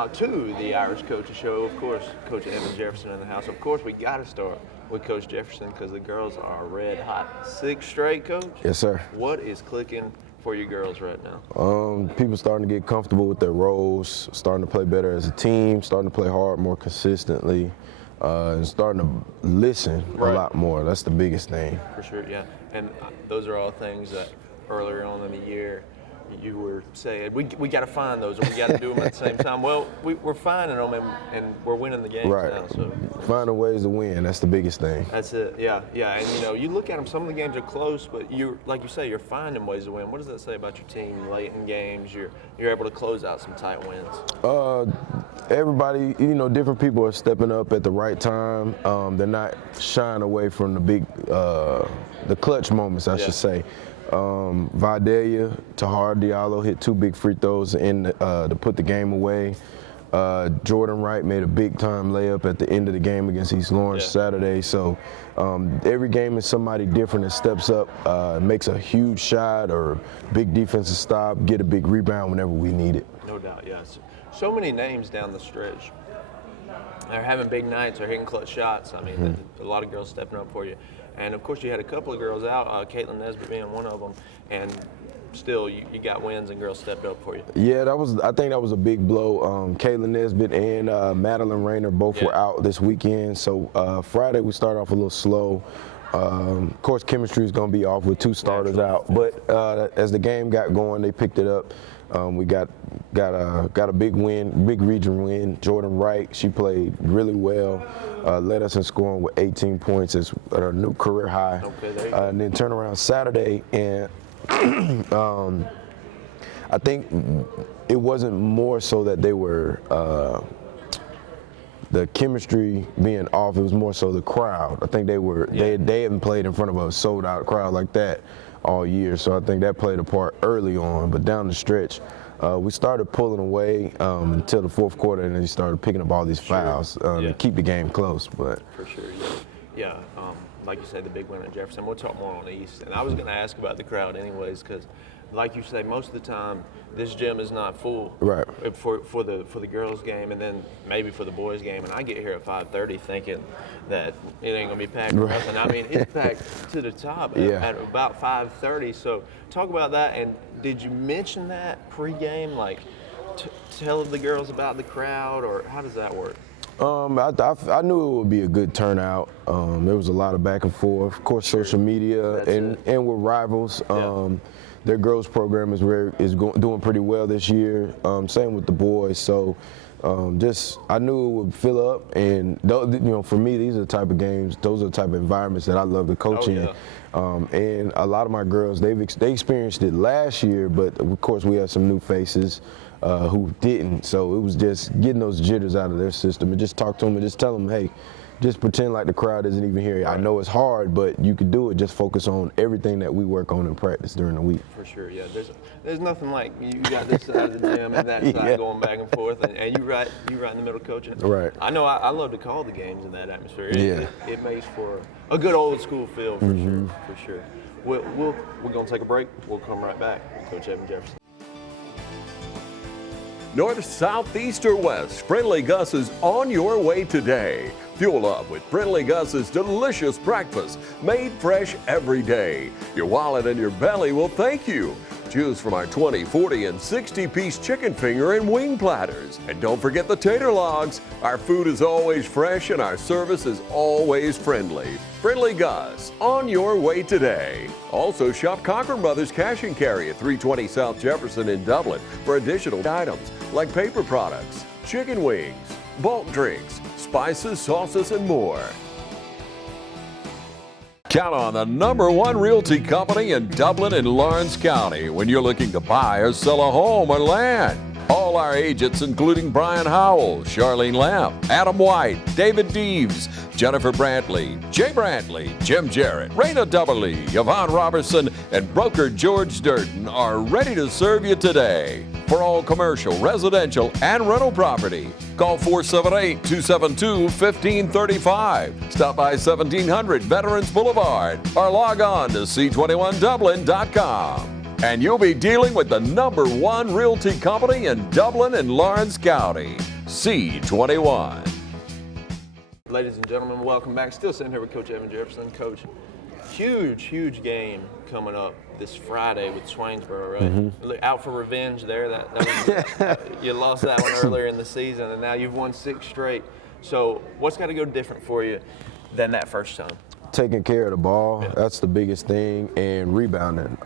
now to the Irish Coaches Show. Of course, Coach Evan Jefferson in the house. Of course, we got to start with Coach Jefferson because the girls are red hot. 6 straight, Coach? Yes, sir. What is clicking for you girls right now? People starting to get comfortable with their roles, starting to play better as a team, starting to play hard more consistently, and starting to listen a lot more. That's the biggest thing. For sure, yeah. And those are all things that earlier on in the year you were saying, we got to find those, or we got to do them at the same time. Well, we're finding them, and we're winning the games now. So finding ways to win, that's the biggest thing. That's it, yeah. And, you look at them, some of the games are close, but like you say, you're finding ways to win. What does that say about your team late in games? You're able to close out some tight wins. Everybody, different people are stepping up at the right time. They're not shying away from the big, the clutch moments, I should say. Vidalia, Tahar Diallo hit 2 big free throws to put the game away. Jordan Wright made a big-time layup at the end of the game against East Lawrence Saturday. So every game is somebody different that steps up, makes a huge shot or big defensive stop, get a big rebound whenever we need it. No doubt, yes. So many names down the stretch. They're having big nights or hitting clutch shots. I mean, a lot of girls stepping up for you. And, of course, you had a couple of girls out, Caitlin Nesbitt being one of them, and still you got wins and girls stepped up for you. Yeah, I think that was a big blow. Caitlin Nesbitt and Madeline Rayner both were out this weekend. So Friday we started off a little slow. Of course, chemistry is going to be off with 2 starters out. But as the game got going, they picked it up. We got a big win, big region win. Jordan Wright, she played really well, led us in scoring with 18 points. It's a new career high. Okay, there you go. And then turn around Saturday, and I think it wasn't more so that they were the chemistry being off. It was more so the crowd. I think they haven't played in front of a sold out crowd like that all year, so I think that played a part early on. But down the stretch, we started pulling away until the 4th quarter, and then we started picking up all these fouls to keep the game close. But for sure, yeah. Like you said, the big win at Jefferson. We'll talk more on the East, and I was going to ask about the crowd anyways, because like you say, most of the time this gym is not full for the girls game, and then maybe for the boys game. And I get here at 5:30 thinking that it ain't gonna be packed or nothing. I mean, it's packed to the top at about 5:30. So talk about that. And did you mention that pregame, like tell the girls about the crowd, or how does that work? I knew it would be a good turnout. There was a lot of back and forth. Of course, social media and with rivals. Their girls program is doing pretty well this year. Same with the boys. So I knew it would fill up. And for me, these are the type of games. Those are the type of environments that I love to coach in. And a lot of my girls, they experienced it last year, but of course we have some new faces who didn't. So it was just getting those jitters out of their system and just talk to them and just tell them, hey, just pretend like the crowd isn't even here. I know it's hard, but you can do it. Just focus on everything that we work on in practice during the week. For sure, yeah. There's nothing like you got this side of the gym and that side going back and forth, and you right in the middle coaching. Right. I know I love to call the games in that atmosphere. It makes for a good old school feel for sure. We're gonna take a break. We'll come right back with Coach Evan Jefferson. North, south, east, or west, Friendly Gus is on your way today. Fuel up with Friendly Gus's delicious breakfast, made fresh every day. Your wallet and your belly will thank you. Choose from our 20, 40, and 60-piece chicken finger and wing platters. And don't forget the tater logs. Our food is always fresh and our service is always friendly. Friendly Gus, on your way today. Also shop Cochran Brothers Cash and Carry at 320 South Jefferson in Dublin for additional items like paper products, chicken wings, bulk drinks, spices, sauces, and more. Count on the #1 realty company in Dublin and Lawrence County when you're looking to buy or sell a home or land. All our agents, including Brian Howell, Charlene Lamb, Adam White, David Deeves, Jennifer Brantley, Jay Brantley, Jim Jarrett, Raina Dubberly, Yvonne Robertson, and broker George Durden are ready to serve you today. For all commercial, residential, and rental property, call 478-272-1535. Stop by 1700 Veterans Boulevard or log on to c21dublin.com. and you'll be dealing with the #1 realty company in Dublin and Lawrence County, C21. Ladies and gentlemen, welcome back. Still sitting here with Coach Evan Jefferson. Coach, huge game coming up this Friday with Swainsboro, right? Mm-hmm. Out for revenge there. That was, you lost that one earlier in the season, and now you've won 6 straight. So what's got to go different for you than that first time? Taking care of the ball, that's the biggest thing, and rebounding.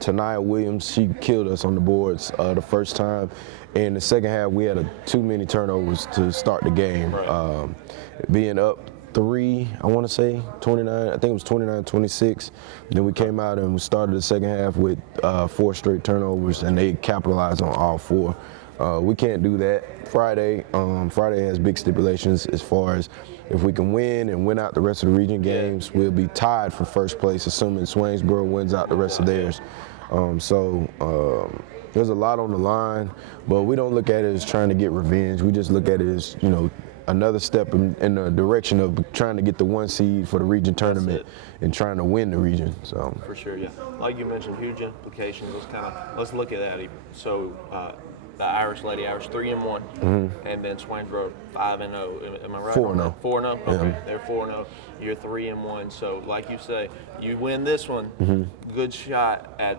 Tania Williams, she killed us on the boards the first time. In the second half, we had too many turnovers to start the game. Right. Being up 3, I want to say 29. I think it was 29-26. Then we came out and we started the second half with 4 straight turnovers, and they capitalized on all 4. We can't do that. Friday has big stipulations as far as if we can win and win out the rest of the region games, we'll be tied for first place, assuming Swainsboro wins out the rest of theirs. There's a lot on the line, but we don't look at it as trying to get revenge. We just look at it as, another step in the direction of trying to get the 1 seed for the region tournament and trying to win the region. So for sure, yeah. Like you mentioned, huge implications. Let's look at that. So the Lady Irish 3-1, and then Swainsboro 5-0. Am I right? 4-0. 4-0. Okay, Yeah. they're 4-0. You're 3-1. So, like you say, you win this one, good shot at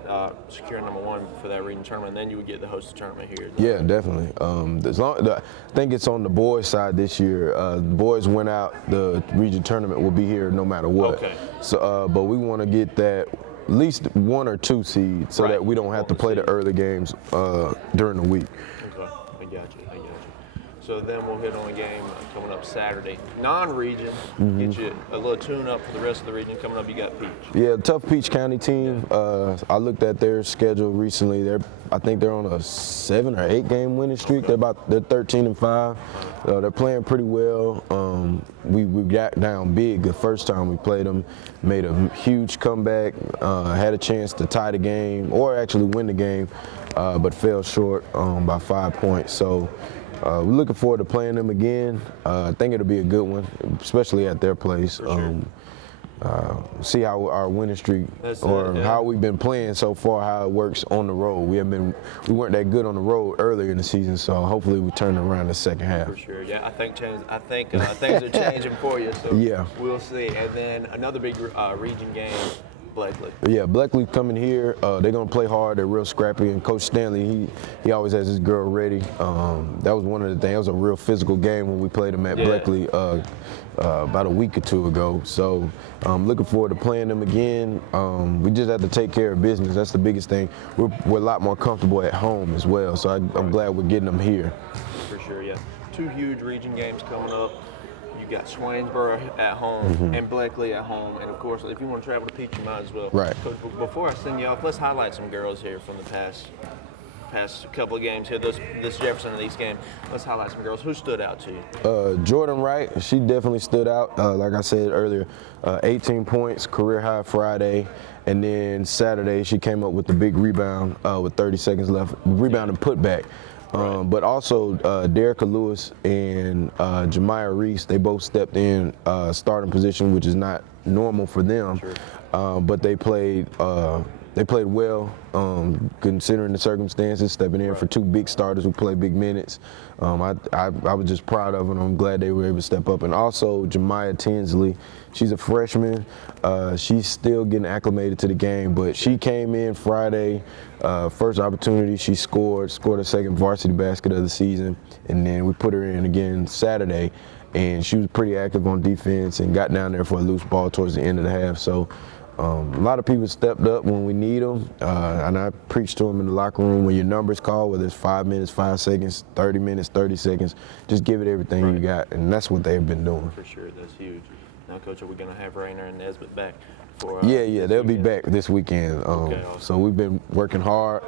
securing #1 for that region tournament. And then you would get the host tournament here. Yeah, definitely. I think it's on the boys' side this year. The boys went out. The region tournament will be here no matter what. Okay. So, but we want to get that at least 1 or 2 seed so that we don't have to play the early games during the week. Okay, I got you. So then we'll hit on a game coming up Saturday. Non-region, get you a little tune-up for the rest of the region. Coming up, you got Peach. Yeah, tough Peach County team. I looked at their schedule recently. I think they're on a 7 or 8 game winning streak. They're 13-5. They're playing pretty well. We got down big the first time we played them. Made a huge comeback. Had a chance to tie the game or actually win the game, but fell short by 5 points. So. We're looking forward to playing them again. I think it'll be a good one, especially at their place. See how our winning streak how we've been playing so far, how it works on the road. We weren't that good on the road earlier in the season, so hopefully we turn around the second half. For sure, yeah. I think things are changing for you. So yeah, we'll see. And then another big region game. Blakely. Yeah, Blakely coming here. They're gonna play hard. They're real scrappy, and Coach Stanley, he always has his girl ready. That was one of the things. It was a real physical game when we played them at Blakely about a week or 2 ago. So I'm looking forward to playing them again. We just have to take care of business. That's the biggest thing. We're a lot more comfortable at home as well. So I'm glad we're getting them here. For sure, yeah. 2 huge region games coming up. You got Swainsboro at home and Blakely at home, and of course, if you want to travel to Peach, you might as well. Right. Coach, before I send you off, let's highlight some girls here from the past couple of games here. This Jefferson and East game. Let's highlight some girls. Who stood out to you? Jordan Wright. She definitely stood out. Like I said earlier, 18 points, career high Friday, and then Saturday she came up with the big rebound with 30 seconds left. Rebound and putback. But also Derica Lewis and Jemiah Reese, they both stepped in starting position, which is not normal for them. Sure. But they played well considering the circumstances, stepping in for 2 big starters who play big minutes. I was just proud of them. I'm glad they were able to step up. And also Jemiah Tinsley, she's a freshman. She's still getting acclimated to the game, but she came in Friday, first opportunity, she scored a second varsity basket of the season, and then we put her in again Saturday, and she was pretty active on defense and got down there for a loose ball towards the end of the half. So a lot of people stepped up when we need them, and I preached to them in the locker room, when your number's called, whether it's 5 minutes, 5 seconds, 30 minutes, 30 seconds, just give it everything you got, and that's what they've been doing. For sure, that's huge. Now, Coach, are we going to have Rayner and Nesbitt back? Yeah, they'll be back this weekend. Okay, awesome. So we've been working hard,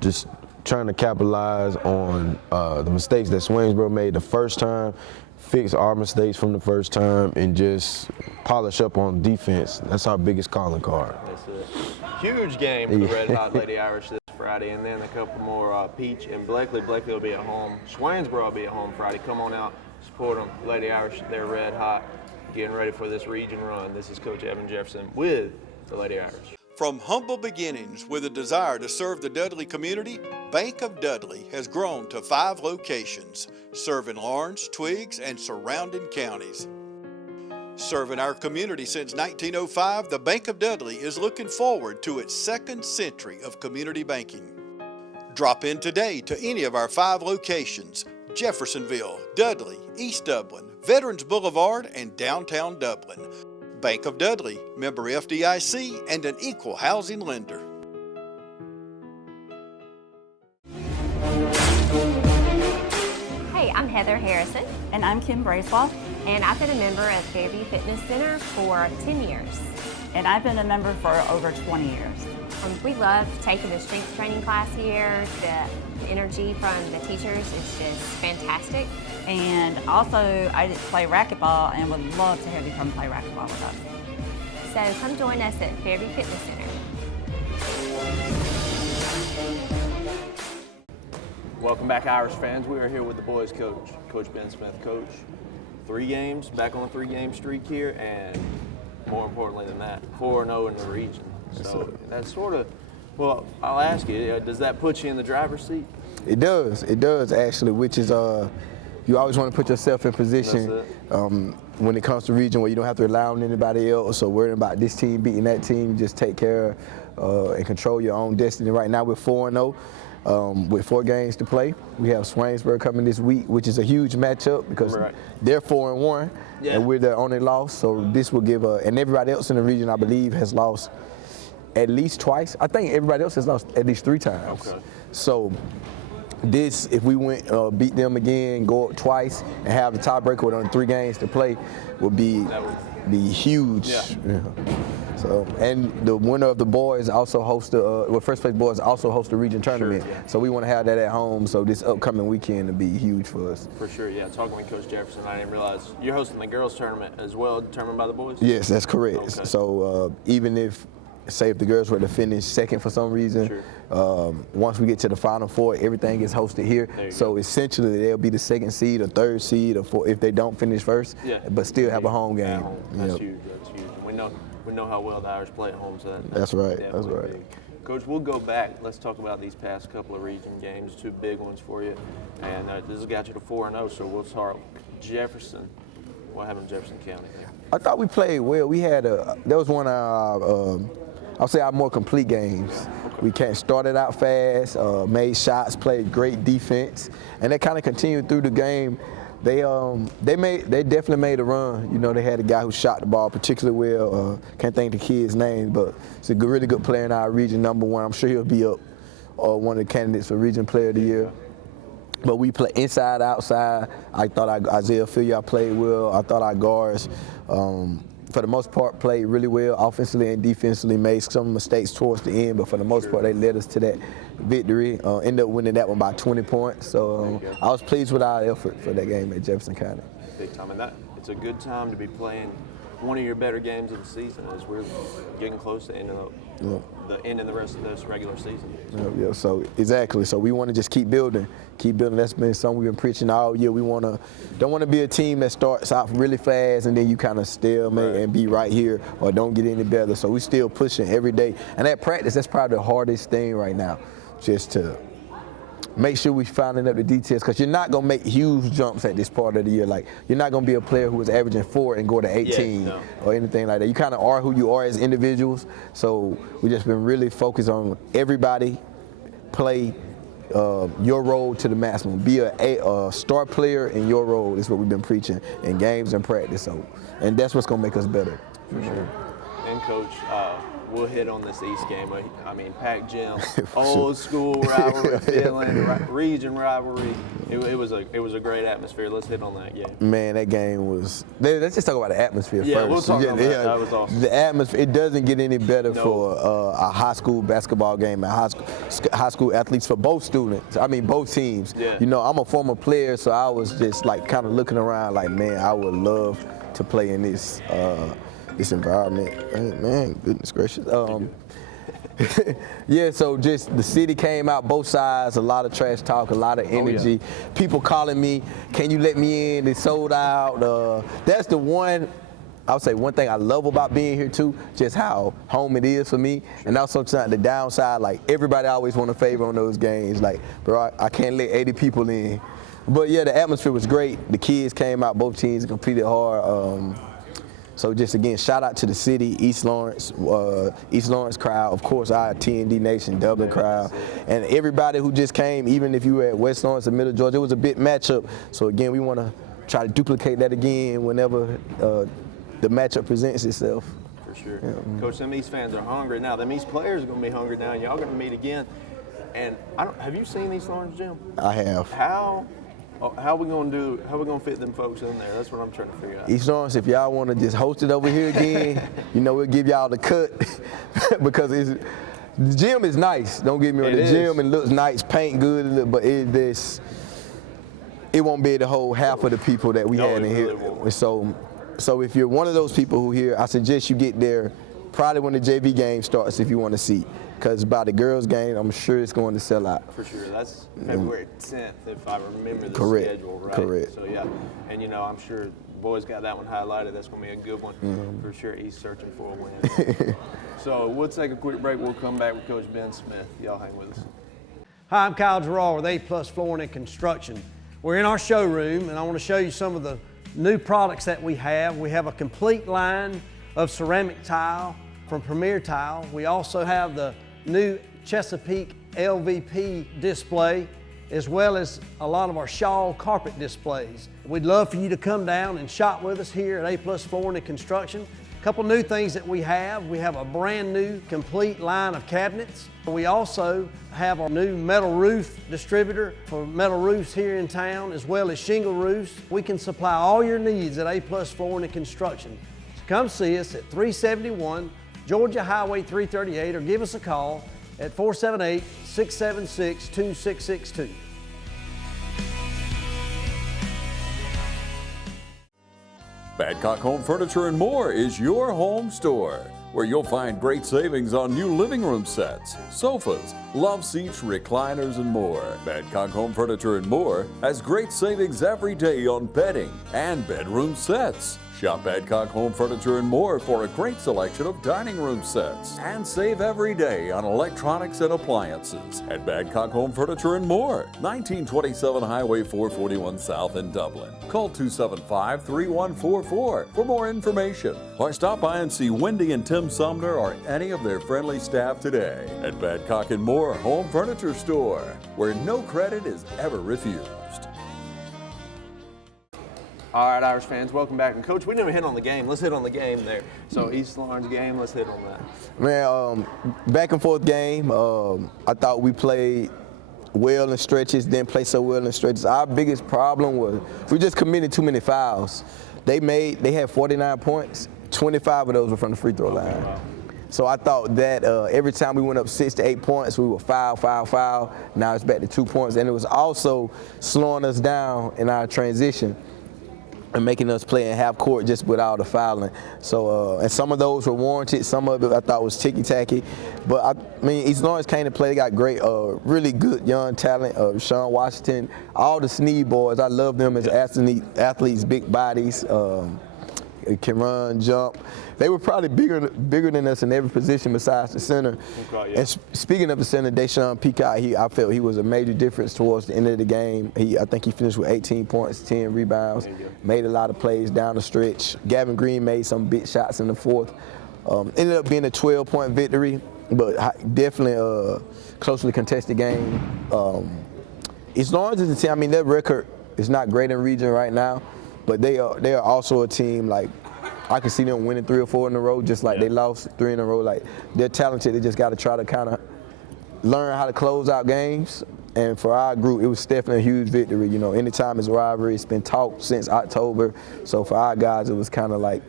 just trying to capitalize on the mistakes that Swainsboro made the first time, fix our mistakes from the first time, and just polish up on defense. That's our biggest calling card. That's a huge game for the Red Hot Lady Irish this Friday, and then a couple more Peach and Blakely. Blakely will be at home. Swainsboro will be at home Friday. Come on out, support them. Lady Irish, they're red hot, getting ready for this region run. This is Coach Evan Jefferson with the Lady Irish. From humble beginnings with a desire to serve the Dudley community, Bank of Dudley has grown to 5 locations, serving Lawrence, Twiggs, and surrounding counties. Serving our community since 1905, the Bank of Dudley is looking forward to its 2nd century of community banking. Drop in today to any of our 5 locations: Jeffersonville, Dudley, East Dublin, Veterans Boulevard, and downtown Dublin. Bank of Dudley, member FDIC, and an equal housing lender. Hey, I'm Heather Harrison. And I'm Kim Bracewell. And I've been a member of Fairview Fitness Center for 10 years. And I've been a member for over 20 years. We love taking the strength training class here. The energy from the teachers is just fantastic. And also, I play racquetball and would love to have you come play racquetball with us. So come join us at Fairview Fitness Center. Welcome back, Irish fans. We are here with the boys coach, Coach Ben Smith. Coach, 3 games, back on a 3-game streak here, and more importantly than that, 4-0 in the region. So that's sort of, well, I'll ask you, does that put you in the driver's seat? It does actually, which is, you always want to put yourself in position when it comes to region where you don't have to rely on anybody else or worrying about this team beating that team. Just take care and control your own destiny. Right now we're 4-0 with 4 games to play. We have Swainsboro coming this week, which is a huge matchup because they're 4-1 and we're their only loss. So this will give and everybody else in the region, I believe, has lost at least twice. I think everybody else has lost at least 3 times. Okay. So this, if we went beat them again, go up twice, and have the tiebreaker with only 3 games to play, would be huge. Yeah. So, and the winner of the boys also host first place boys also host the region tournament. Sure, So we want to have that at home. So this upcoming weekend will be huge for us. For sure, yeah. Talking with Coach Jefferson, I didn't realize you're hosting the girls tournament as well, determined by the boys. Yes, that's correct. Okay. So even if, say if the girls were to finish second for some reason, once we get to the Final Four, everything is hosted here. So essentially they'll be the 2nd seed or 3rd seed or if they don't finish first, but still have a home game. That's huge. That's huge. We know how well the Irish play at home, so that's right. That's right. Big. Coach, we'll go back. Let's talk about these past couple of region games, 2 big ones for you, and this has got you to 4-0. So we'll start Jefferson. What happened in Jefferson County? I thought we played well. We had there was one of our I'll say our more complete games. We started out fast, made shots, played great defense, and that kind of continued through the game. They definitely made a run. You know, they had a guy who shot the ball particularly well. Can't think of the kid's name, but it's a really good player in our region, #1. I'm sure he'll be up one of the candidates for Region Player of the Year. But we play inside, outside. I thought Isaiah Filliard played well. I thought our guards, for the most part, played really well offensively and defensively, made some mistakes towards the end, but for the most part, they led us to that victory. Ended up winning that one by 20 points. So I was pleased with our effort for that game at Jefferson County. Big time. And it's a good time to be playing one of your better games of the season as we're getting close to ending the rest of this regular season. So exactly. So we want to just keep building. That's been something we've been preaching all year. We don't want to be a team that starts out really fast and then you kind of stalemate and be right here or don't get any better. So we're still pushing every day. And at practice, that's probably the hardest thing right now, just to make sure we're finding out the details, because you're not going to make huge jumps at this part of the year. Like, you're not going to be a player who is averaging 4 and go to 18 or anything like that. You kind of are who you are as individuals. So we've just been really focused on everybody play your role to the maximum. Be a star player in your role is what we've been preaching in games and practice. So, and that's what's going to make us better. For sure. And Coach, we'll hit on this East game. I mean, packed gym, old school rivalry feeling, region rivalry. It was a great atmosphere. Let's hit on that game. Man, that game was. Let's just talk about the atmosphere first. Yeah, we'll talk about that. That was awesome. The atmosphere. It doesn't get any better for a high school basketball game and high school athletes for both students. I mean, both teams. Yeah. You know, I'm a former player, so I was just like kind of looking around, like, man, I would love to play in this. This environment, man, goodness gracious. Yeah, so just the city came out, both sides, a lot of trash talk, a lot of energy. People calling me, can you let me in? It's sold out. That's the one I would say one thing I love about being here too, just how home it is for me. And also sometimes the downside, like everybody always want to favor on those games. Like, bro, I can't let 80 people in. But yeah, the atmosphere was great. The kids came out, both teams competed hard. So just again, shout out to the city, East Lawrence crowd, of course our TND Nation, Dublin crowd, and everybody who just came, even if you were at West Lawrence or Middle Georgia, it was a big matchup. So again, we want to try to duplicate that again whenever the matchup presents itself. For sure. Yeah. Coach, them East fans are hungry now. Them East players are going to be hungry now, and y'all going to meet again. And have you seen East Lawrence Gym? I have. How are we going to fit them folks in there? That's what I'm trying to figure out. East Lawrence, if y'all want to just host it over here again, we'll give y'all the cut because the gym is nice. Don't get me wrong. The gym, it looks nice, paint good, but it won't be able to hold half of the people that we had in here. Really so if you're one of those people who here, I suggest you get there probably when the JV game starts if you want to see. Because by the girls' game, I'm sure it's going to sell out. For sure. That's February 10th, if I remember the schedule right. Correct. So, yeah. And, I'm sure boys got that one highlighted. That's going to be a good one. For sure. He's searching for a win. So, we'll take a quick break. We'll come back with Coach Ben Smith. Y'all hang with us. Hi, I'm Kyle Gerard with A+ Flooring and Construction. We're in our showroom, and I want to show you some of the new products that we have. We have a complete line of ceramic tile from Premier Tile. We also have the new Chesapeake LVP display, as well as a lot of our shawl carpet displays. We'd love for you to come down and shop with us here at A+ Flooring and Construction. A couple new things that we have a brand new complete line of cabinets. We also have our new metal roof distributor for metal roofs here in town, as well as shingle roofs. We can supply all your needs at A+ Flooring and Construction. So come see us at 371 Georgia Highway 338, or give us a call at 478-676-2662. Badcock Home Furniture and More is your home store, where you'll find great savings on new living room sets, sofas, love seats, recliners, and more. Badcock Home Furniture and More has great savings every day on bedding and bedroom sets. Shop Badcock Home Furniture and More for a great selection of dining room sets, and save every day on electronics and appliances at Badcock Home Furniture and More, 1927 Highway 441 South in Dublin. Call 275-3144 for more information, or stop by and see Wendy and Tim Sumner or any of their friendly staff today at Badcock and More Home Furniture Store, where no credit is ever refused. All right, Irish fans, welcome back. And Coach, we didn't even hit on the game. Let's hit on the game there. So East Lawrence game, let's hit on that. Man, back and forth game. I thought we played well in stretches, didn't play so well in stretches. Our biggest problem was we just committed too many fouls. They had 49 points. 25 of those were from the free throw line. Wow. So I thought that every time we went up 6 to 8 points, we would foul. Now it's back to 2 points. And it was also slowing us down in our transition and making us play in half court just with all the fouling. So, and some of those were warranted. Some of it I thought was ticky-tacky. But East Lawrence came to play. They got great, really good young talent. Sean Washington, all the Sneed boys. I love them as athletes, big bodies, can run, jump. They were probably bigger than us in every position besides the center. Okay, yeah. And speaking of the center, Deshaun Peacock, I felt he was a major difference towards the end of the game. I think he finished with 18 points, 10 rebounds, made a lot of plays down the stretch. Gavin Green made some big shots in the fourth. Ended up being a 12-point victory, but definitely a closely contested game. East Lawrence is a team, their record is not great in region right now, but they are also a team like, I can see them winning 3 or 4 in a row, just like they lost 3 in a row. Like, they're talented. They just got to try to kind of learn how to close out games. And for our group, it was definitely a huge victory. Anytime it's a rivalry, it's been talked since October. So for our guys, it was kind of like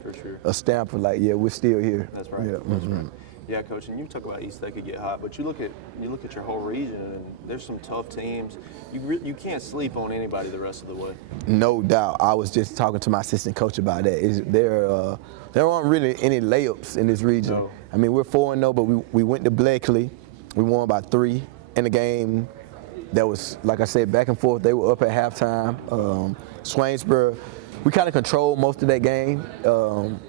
a stamp of like, yeah, we're still here. That's right. Yeah. That's right. Yeah, Coach, and you talk about East, they could get hot, but you look at your whole region, and there's some tough teams. You can't sleep on anybody the rest of the way. No doubt. I was just talking to my assistant coach about that. There aren't really any layups in this region. No. We're 4-0, but we went to Blakely. We won by 3 in a game that was, like I said, back and forth. They were up at halftime. Swainsboro we kind of controlled most of that game.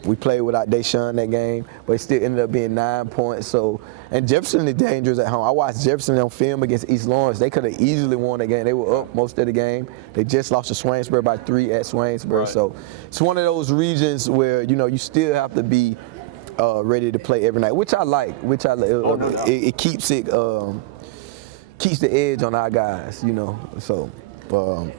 We played without Deshaun that game, but it still ended up being 9 points. So, and Jefferson is dangerous at home. I watched Jefferson on film against East Lawrence. They could have easily won that game. They were up most of the game. They just lost to Swainsboro by 3 at Swainsboro. Right. So it's one of those regions where, you know, you still have to be ready to play every night, which I like. It keeps keeps the edge on our guys, you know. So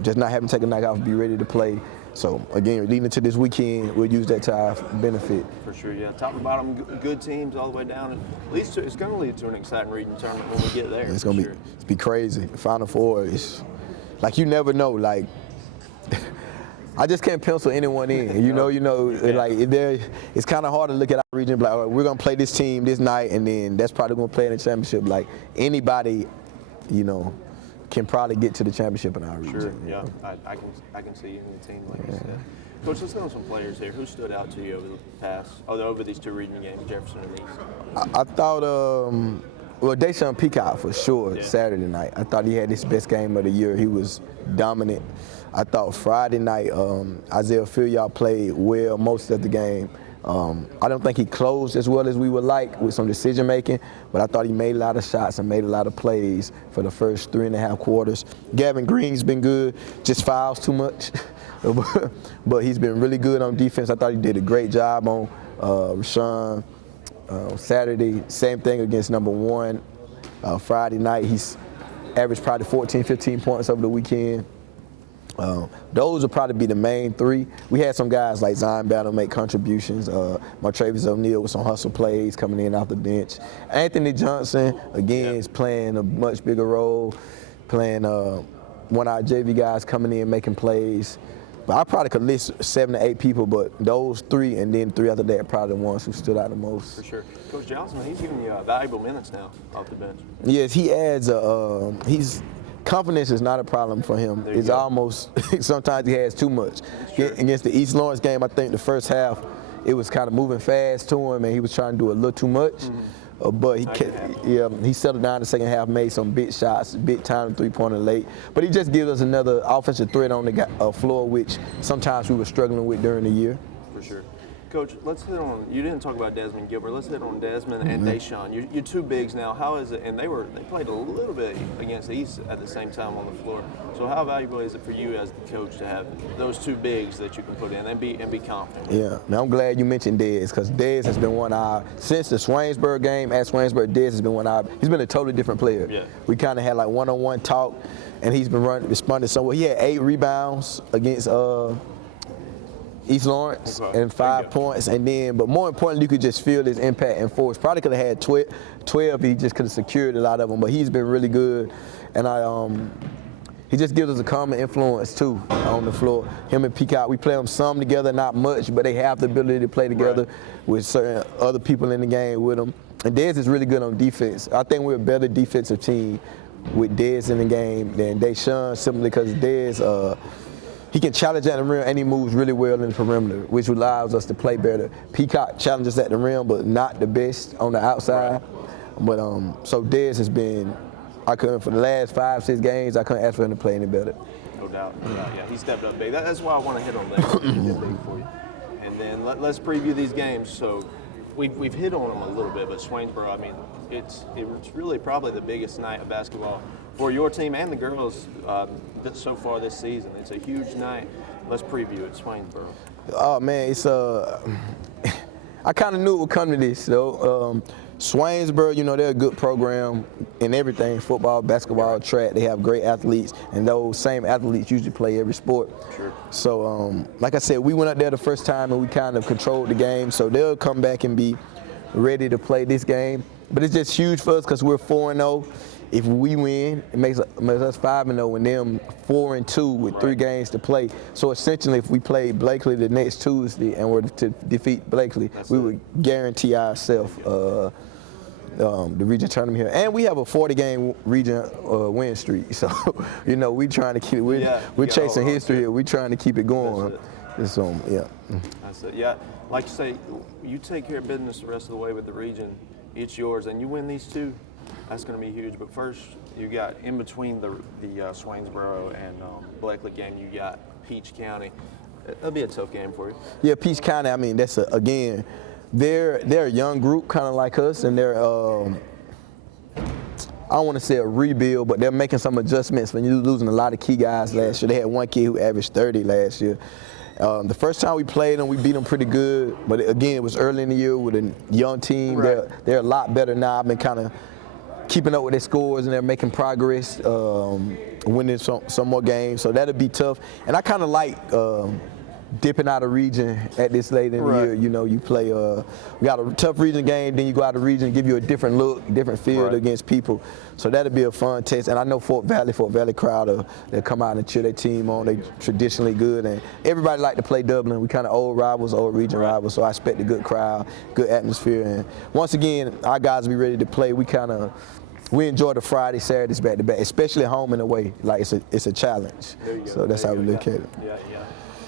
just not having to take a night off, be ready to play. So again, leading into this weekend, we'll use that to our benefit. For sure, yeah. Top to bottom, good teams all the way down. And at least it's going to lead to an exciting region tournament when we get there. It's going to be crazy. Final Four is like you never know. Like I just can't pencil anyone in. You know, like it's kind of hard to look at our region and be like, all right, we're going to play this team this night, and then that's probably going to play in the championship. Like anybody, you know, can probably get to the championship in our region. Sure, yeah. I can see you in the team, like you said. Coach, let's go on some players here. Who stood out to you over these two region games, Jefferson and East? I thought, well, Deshaun Peacock for sure, Saturday night. I thought he had his best game of the year. He was dominant. I thought Friday night, Isaiah Filial played well most of the game. I don't think he closed as well as we would like with some decision making, but I thought he made a lot of shots and made a lot of plays for the first 3.5 quarters. Gavin Green's been good, just fouls too much, but he's been really good on defense. I thought he did a great job on Rashawn Saturday. Same thing against number 1. Friday night, he's averaged probably 14, 15 points over the weekend. Those will probably be the main 3. We had some guys like Zion Battle make contributions. Martravis O'Neal with some hustle plays coming in off the bench. Anthony Johnson, again, is playing a much bigger role, playing one of our JV guys coming in making plays. But I probably could list 7 to 8 people, but those 3 and then 3 after that are probably the ones who stood out the most. For sure. Coach Johnson, he's giving you valuable minutes now off the bench. Yes, he adds confidence is not a problem for him. It's almost, sometimes he has too much. Against the East Lawrence game, I think the first half, it was kind of moving fast to him, and he was trying to do a little too much. But he settled down the second half, made some big shots, big time three-pointer late. But he just gives us another offensive threat on the floor, which sometimes we were struggling with during the year. For sure. Coach, let's hit on, you didn't talk about Desmond Gilbert. Let's hit on Desmond and Deshaun. You're 2 bigs now. How is it? And they played a little bit against the East at the same time on the floor. So how valuable is it for you as the coach to have those 2 bigs that you can put in and be confident with? Yeah, now I'm glad you mentioned Dez, because Dez has been one of our, since the Swainsboro game at Swainsboro, Dez has been one of our, he's been a totally different player. Yeah. We kind of had like one-on-one talk, and he's been responding so well. He had 8 rebounds against East Lawrence and 5 points, and then, but more importantly, you could just feel his impact and force. Probably could have had 12. He just could have secured a lot of them, but he's been really good, and he just gives us a common influence too on the floor. Him and Peacock, we play them some together, not much, but they have the ability to play together with certain other people in the game with them. And Dez is really good on defense. I think we're a better defensive team with Dez in the game than Deshaun, simply because Dez. He can challenge at the rim, and he moves really well in the perimeter, which allows us to play better. Peacock challenges at the rim, but not the best on the outside. But so Dez has been, for the last 5-6 games, I couldn't ask for him to play any better. No doubt. Yeah, he stepped up big. That's why I want to hit on that. He did big for you. And then let's preview these games. So we've hit on them a little bit, but Swainsboro, I mean, it's really probably the biggest night of basketball for your team and the girls so far this season. It's a huge night. Let's preview it, Swainsboro. Oh man, it's I kind of knew it would come to this though. Swainsboro, you know, they're a good program in everything, football, basketball, track. They have great athletes, and those same athletes usually play every sport. Sure. So, like I said, we went up there the first time and we kind of controlled the game, so they'll come back and be ready to play this game. But it's just huge for us because we're 4-0. If we win, it makes us 5-0, and them 4-2 with 3 games to play. So essentially, if we play Blakely the next Tuesday and were to defeat Blakely, we would guarantee ourselves the region tournament here. And we have a 40-game region win streak. So, you know, we trying to keep we're chasing history here. We're trying to keep it going. That's it. Yeah, like you say, you take care of business the rest of the way with the region. It's yours, and you win these 2. That's going to be huge. But first, you got in between the Swainsboro and Blakely game, you got Peach County. That'll be a tough game for you. Yeah, Peach County, I mean, that's, again, they're a young group kind of like us, and they're, I don't want to say a rebuild, but they're making some adjustments when you're losing a lot of key guys last year. They had one kid who averaged 30 last year. The first time we played them, we beat them pretty good, but again, it was early in the year with a young team. Right. They're a lot better now. I've been kind of keeping up with their scores, and they're making progress, winning some more games, so that'll be tough. And I kind of like dipping out of region at this late in the year. You know, you play, we got a tough region game, then you go out of region, give you a different look, different field against people. So that'll be a fun test. And I know Fort Valley crowd, they'll come out and cheer their team on. They traditionally good, and everybody like to play Dublin. We kind of old rivals, old region rivals, so I expect a good crowd, good atmosphere. And once again, our guys will be ready to play. We enjoy the Friday, Saturdays back to back, especially at home and away. Like it's a challenge. So that's how we look at it. Yeah.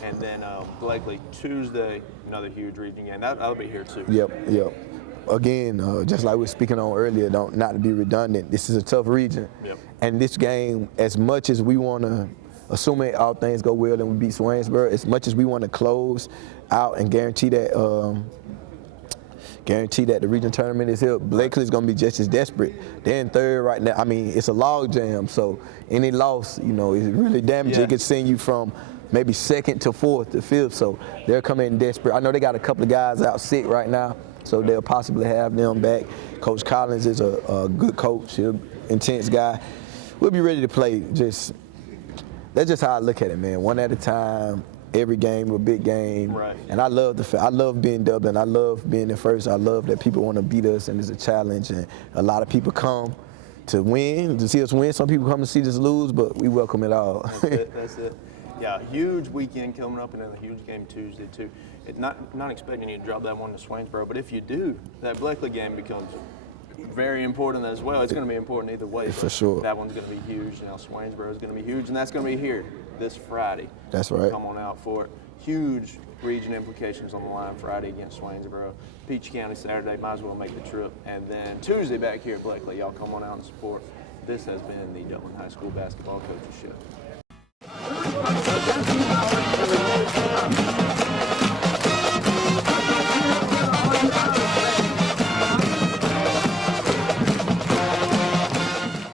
And then Blakely, Tuesday, another huge region game. That'll be here too. Yep. Again, just like we were speaking on earlier, not to be redundant, this is a tough region. And this game, as much as we want to, assuming all things go well and we beat Swainsboro, as much as we want to close out and guarantee that the region tournament is here, Blakely's going to be just as desperate. They're in third right now. I mean, it's a log jam, so any loss, you know, is really damaging. It could send you from maybe second to fourth to fifth, so they're coming in desperate. I know they got a couple of guys out sick right now, so they'll possibly have them back. Coach Collins is a good coach, he's an intense guy. We'll be ready to play. That's just how I look at it, man. One at a time. Every game a big game, and I love being Dublin. I love being in first. I love that people want to beat us, and it's a challenge. And a lot of people come to win, to see us win. Some people come to see us lose, but we welcome it all. That's it. Yeah, huge weekend coming up, and then a huge game Tuesday too. Not expecting you to drop that one to Swainsboro, but if you do, that Blakely game becomes very important as well. It's going to be important either way. For sure. That one's going to be huge. Now Swainsboro is going to be huge, and that's going to be here this Friday. That's right. Come on out for it. Huge region implications on the line Friday against Swainsboro. Peach County Saturday, might as well make the trip. And then Tuesday back here at Blakely. Y'all come on out and support. This has been the Dublin High School Basketball Coaches Show.